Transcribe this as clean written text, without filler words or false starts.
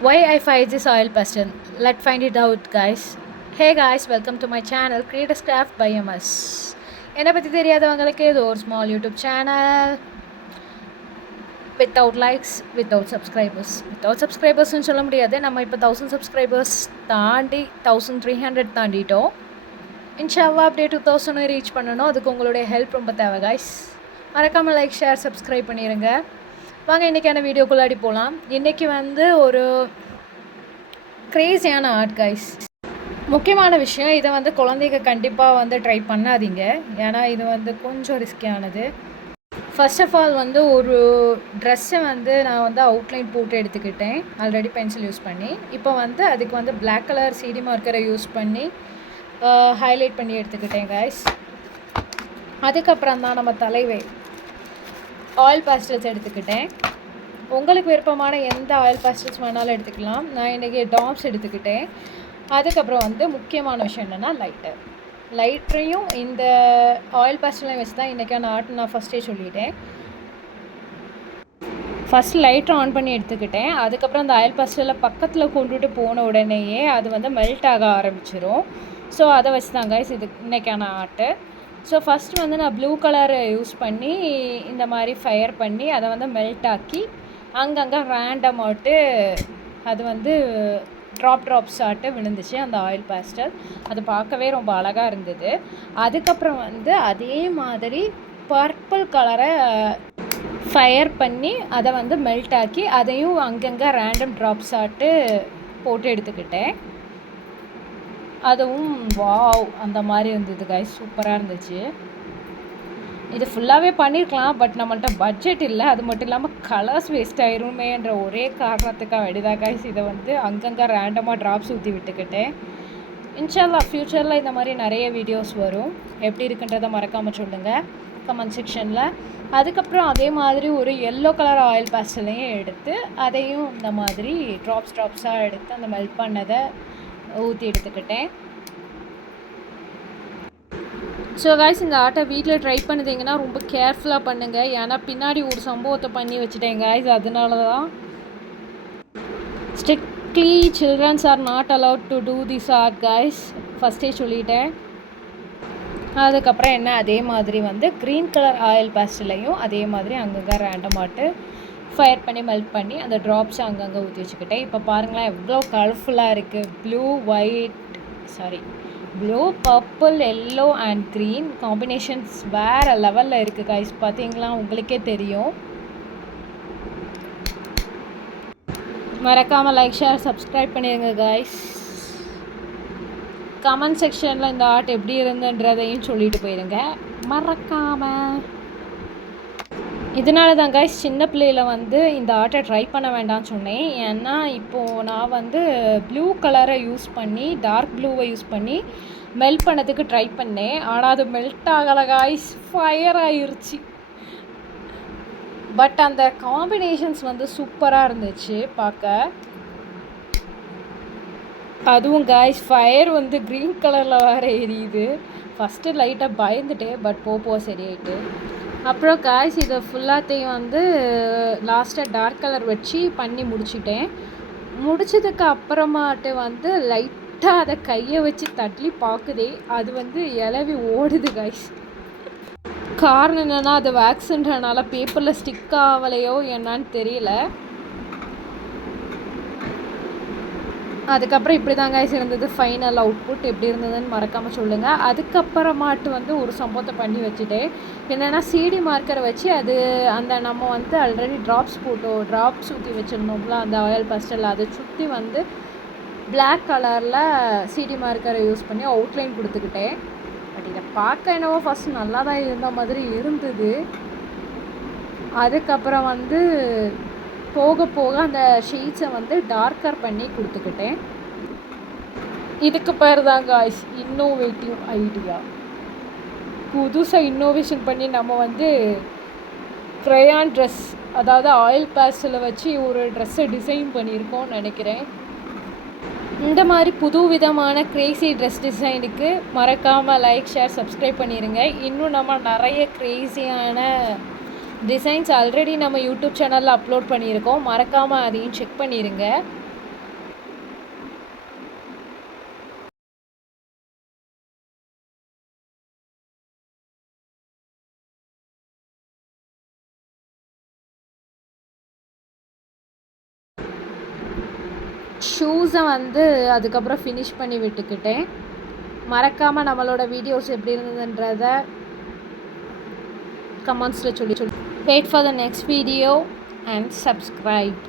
Why I find this oil pastel? Let's find it out, guys. Hey guys, welcome to my channel Creators Craft by MS. என்னை பற்றி தெரியாதவங்களுக்கு இது ஒரு small YouTube channel without likes without சப்ஸ்கிரைபர்ஸ்னு சொல்ல முடியாது. நம்ம இப்போ 1000 சப்ஸ்கிரைபர்ஸ் தாண்டி 1300 தாண்டிட்டோம். இன்ஷால்லா அப்படியே 2000 ரீச் பண்ணணும். அதுக்கு உங்களுடைய ஹெல்ப் ரொம்ப தேவை காய்ஸ். மறக்காமல் லைக் ஷேர் சப்ஸ்கிரைப் பண்ணிடுங்க. வாங்க இன்றைக்கான வீடியோக்குள்ளாடி போகலாம். இன்றைக்கி ஒரு க்ரேஸியான ஆர்ட் கைஸ். முக்கியமான விஷயம், இதை குழந்தைங்க கண்டிப்பாக ட்ரை பண்ணாதீங்க. ஏன்னா இது கொஞ்சம் ரிஸ்கியானது. ஃபர்ஸ்ட் ஆஃப் ஆல் ஒரு ட்ரெஸ்ஸை நான் அவுட்லைன் போட்டு எடுத்துக்கிட்டேன் ஆல்ரெடி பென்சில் யூஸ் பண்ணி. இப்போ அதுக்கு பிளாக் கலர் சிடி மார்க்கரை யூஸ் பண்ணி ஹைலைட் பண்ணி எடுத்துக்கிட்டேன் கைஸ். அதுக்கப்புறம் தான் நம்ம தலைவை ஆயில் பேஸ்டல்ஸ் எடுத்துக்கிட்டேன். உங்களுக்கு விருப்பமான எந்த ஆயில் பேஸ்டல்ஸ் வேணாலும் எடுத்துக்கலாம். நான் இன்றைக்கி டாப்ஸ் எடுத்துக்கிட்டேன். அதுக்கப்புறம் முக்கியமான விஷயம் என்னென்னா லைட்டரையும் இந்த ஆயில் பேஸ்டலையும் வச்சு தான் இன்றைக்கான ஆர்ட் நான் ஃபஸ்ட்டே சொல்லிட்டேன். ஃபஸ்ட் லைட்டரை ஆன் பண்ணி எடுத்துக்கிட்டேன். அதுக்கப்புறம் அந்த ஆயில் பேஸ்டலில் பக்கத்தில் கொண்டுட்டு போன உடனேயே அது மெல்ட் ஆக ஆரம்பிச்சிடும். ஸோ அதை வச்சு தான் கைஸ் இது இன்றைக்கான ஆர்ட்டு. ஸோ ஃபஸ்ட்டு நான் ப்ளூ கலர் யூஸ் பண்ணி இந்த மாதிரி ஃபயர் பண்ணி அதை மெல்ட் ஆக்கி அங்கங்கே ரேண்டமாட்டு அது ட்ராப்ஸ் ஆட்டு விழுந்துச்சு அந்த ஆயில் பேஸ்டல். அது பார்க்கவே ரொம்ப அழகாக இருந்தது. அதுக்கப்புறம் அதே மாதிரி பர்பிள் கலரை ஃபயர் பண்ணி அதை மெல்ட் ஆக்கி அதையும் அங்கங்கே ரேண்டம் ட்ராப்ஸ் ஆட்டு போட்டு எடுத்துக்கிட்டேன். அதுவும் வாவ் அந்த மாதிரி இருந்தது கைஸ், சூப்பராக இருந்துச்சு. இது ஃபுல்லாகவே பண்ணியிருக்கலாம், பட் நம்மள்ட்ட பட்ஜெட் இல்லை. அது மட்டும் இல்லாமல் கலர்ஸ் வேஸ்ட் ஆயிருமேன்ற ஒரே காரணத்துக்காக வேண்டியதாக கைஸ் இதை அங்கங்கே ரேண்டமாக ட்ராப்ஸ் ஊற்றி விட்டுக்கிட்டேன். இன்ஷால்லா ஃப்யூச்சரில் இந்த மாதிரி நிறைய வீடியோஸ் வரும். எப்படி இருக்குன்றதை மறக்காமல் சொல்லுங்கள் கமெண்ட் செக்ஷனில். அதுக்கப்புறம் அதே மாதிரி ஒரு எல்லோ கலர் ஆயில் பேஸ்டலையும் எடுத்து அதையும் இந்த மாதிரி ட்ராப்ஸாக எடுத்து அந்த மெல்ட் பண்ணதை ஊற்றி எடுத்துக்கிட்டேன். ஸோ கைஸ், இந்த ஆர்ட்டை வீட்டில் ட்ரை பண்ணுறீங்கன்னா ரொம்ப கேர்ஃபுல்லாக பண்ணுங்கள். ஏன்னா பின்னாடி ஒரு சம்பவத்தை பண்ணி வச்சுட்டேன் கைஸ். அதனால தான் strictly children's are not allowed to do this art guys, ஃபஸ்ட்டே சொல்லிட்டேன். அதுக்கப்புறம் என்ன, அதே மாதிரி க்ரீன் கலர் ஆயில் பேஸ்டலையும் அதே மாதிரி அங்கங்கே ரேண்டமாட்டு ஃபயர் பண்ணி மெல்ட் பண்ணி அந்த ட்ராப்ஸை அங்கங்கே ஊற்றி வச்சுக்கிட்டேன். இப்போ பாருங்களேன் எவ்வளோ கலர்ஃபுல்லாக இருக்குது. Blue purple yellow and green combinations வேறு லெவலில் இருக்குது கைஸ். பார்த்தீங்களா, உங்களுக்கே தெரியும். மறக்காமல் லைக் ஷேர் சப்ஸ்கிரைப் பண்ணிடுங்க கைஸ். கமெண்ட் செக்ஷனில் இந்த ஆர்ட் எப்படி இருந்துன்றதையும் சொல்லிட்டு போயிடுங்க மறக்காமல். இதனால தான் கைஸ் சின்ன பிள்ளையில் இந்த ஆர்ட்டை ட்ரை பண்ண வேண்டாம்னு சொன்னேன். ஏன்னா இப்போது நான் ப்ளூ கலரை யூஸ் பண்ணி டார்க் ப்ளூவை யூஸ் பண்ணி மெல்ட் பண்ணதுக்கு ட்ரை பண்ணேன். ஆனால் அது மெல்ட் ஆகலை கைஸ், ஃபயர் ஆயிடுச்சு. பட் அந்த காம்பினேஷன்ஸ் சூப்பராக இருந்துச்சு பார்க்க. அதுவும் கைஸ் ஃபயர் க்ரீன் கலரில் வேறு எரியுது. ஃபஸ்ட்டு லைட்டாக பயந்துட்டேன், பட் போக சரியாயிட்டு. அப்புறம் காய்ஸ் இதை ஃபுல்லாத்தையும் லாஸ்ட்டாக டார்க் கலர் வச்சு பண்ணி முடிச்சிட்டேன். முடிச்சதுக்கு அப்புறமாட்டு லைட்டாக அதை கையை வச்சு தள்ளி பார்க்குதே, அது இலவி ஓடுது காய்ஸ். காரணம் என்னென்னா அது வேக்ஸுன்றனால பேப்பரில் ஸ்டிக் ஆகலையோ என்னான்னு தெரியல. அதுக்கப்புறம் இப்படி தான் கைஸ் இருந்தது. ஃபைனல் அவுட்புட் எப்படி இருந்ததுன்னு மறக்காமல் சொல்லுங்கள். அதுக்கப்புறமாட்டு ஒரு சம்பவத்தை பண்ணி வச்சுட்டேன். என்னென்னா சிடி மார்க்கரை வச்சு அது அந்த நம்ம ஆல்ரெடி ட்ராப்ஸ் ஊற்றி வச்சுருந்தோம்ல அந்த ஆயில் பேஸ்டல், அதை சுற்றி பிளாக் கலரில் சிடி மார்க்கரை யூஸ் பண்ணி அவுட்லைன் கொடுத்துக்கிட்டேன். பட் இதை பார்க்க என்னவோ ஃபஸ்ட் நல்லா தான் இருந்த மாதிரி இருந்தது. அதுக்கப்புறம் போக போக அந்த ஷீட்ஸை டார்க்கர் பண்ணி கொடுத்துக்கிட்டேன். இதுக்கு பேர் தான் காய்ஸ் இன்னோவேட்டிவ் ஐடியா. புதுசாக இன்னோவேஷன் பண்ணி நம்ம க்ரையான் ட்ரெஸ், அதாவது ஆயில் பேஸ்டலை வச்சு ஒரு ட்ரெஸ்ஸை டிசைன் பண்ணியிருக்கோம்னு நினைக்கிறேன். இந்த மாதிரி புது விதமான க்ரேஸி ட்ரெஸ் டிசைனுக்கு மறக்காமல் லைக் ஷேர் சப்ஸ்கிரைப் பண்ணிடுங்க. இன்னும் நம்ம நிறைய க்ரேஸியான டிசைன்ஸ் ஆல்ரெடி நம்ம யூடியூப் சேனலில் அப்லோட் பண்ணியிருக்கோம். மறக்காமல் அதையும் செக் பண்ணிடுங்க. ஷூஸை வந்து அதுக்கப்புறம் ஃபினிஷ் பண்ணி விட்டுக்கிட்டேன். மறக்காமல் நம்மளோட வீடியோஸ் எப்படி இருந்ததுன்றதை கமெண்ட்ஸில் சொல்லி wait for the next video and subscribe.